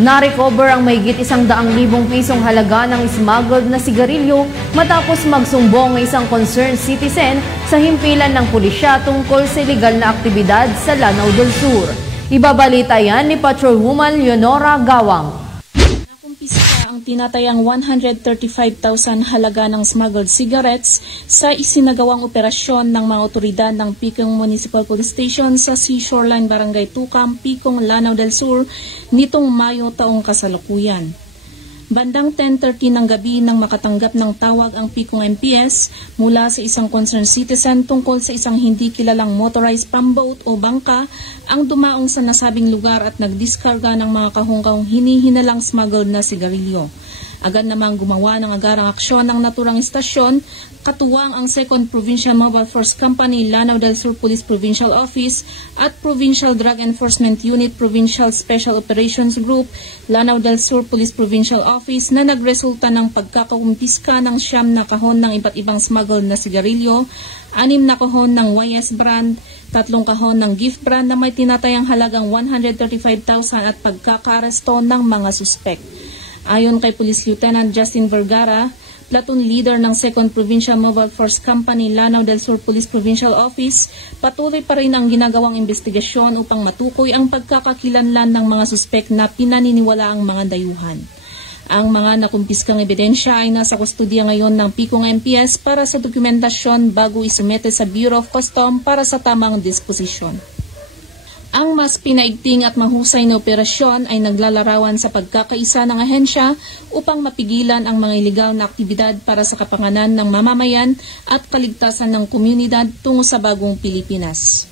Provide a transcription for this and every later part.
Na-recover ang mahigit 100,000 pisong halaga ng smuggled na sigarilyo matapos magsumbong ng isang concerned citizen sa himpilan ng pulisya tungkol sa ilegal na aktibidad sa Lanao del Sur. Ibabalita yan ni Patrolwoman Leonora Gawang. Nakumpiska ang tinatayang 135,000 halaga ng smuggled cigarettes sa isinagawang operasyon ng mga otoridad ng Picong Municipal Police Station sa Seashore Line Barangay Tukam, Picong, Lanao del Sur nitong Mayo taong kasalukuyan. Bandang 10:30 ng gabi nang makatanggap ng tawag ang Picong MPS mula sa isang concerned citizen tungkol sa isang hindi kilalang motorized pamboat o bangka ang dumaong sa nasabing lugar at nagdiskarga ng mga kahungkahong hinihinalang smuggled na sigarilyo. Agad namang gumawa ng agarang aksyon ng naturang istasyon, katuwang ang 2nd Provincial Mobile Force Company, Lanao del Sur Police Provincial Office at Provincial Drug Enforcement Unit Provincial Special Operations Group, Lanao del Sur Police Provincial Office na nagresulta ng pagkakakumpiska ng 9 na kahon ng iba't ibang smuggled na sigarilyo, 6 na kahon ng YS brand, 3 kahon ng gift brand na may tinatayang halagang 135,000 at pagkakaresto ng mga suspek. Ayon kay Police Lieutenant Justin Vergara, platoon leader ng 2nd Provincial Mobile Force Company, Lanao del Sur Police Provincial Office, patuloy pa rin ang ginagawang investigasyon upang matukoy ang pagkakakilanlan ng mga suspek na pinaniniwala ang mga dayuhan. Ang mga nakumpiskang ebidensya ay nasa kustodiya ngayon ng Picong MPS para sa dokumentasyon bago isumite sa Bureau of Custom para sa tamang disposisyon. Ang mas pinaigting at mahusay na operasyon ay naglalarawan sa pagkakaisa ng ahensya upang mapigilan ang mga ilegal na aktibidad para sa kapanganan ng mamamayan at kaligtasan ng komunidad tungo sa bagong Pilipinas.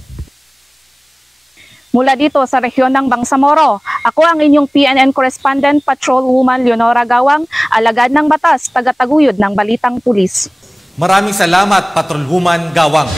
Mula dito sa rehiyon ng Bangsamoro, ako ang inyong PNN correspondent Patrolwoman Leonora Gawang, alagad ng batas, tagataguyod ng Balitang Pulis. Maraming salamat, Patrolwoman Gawang.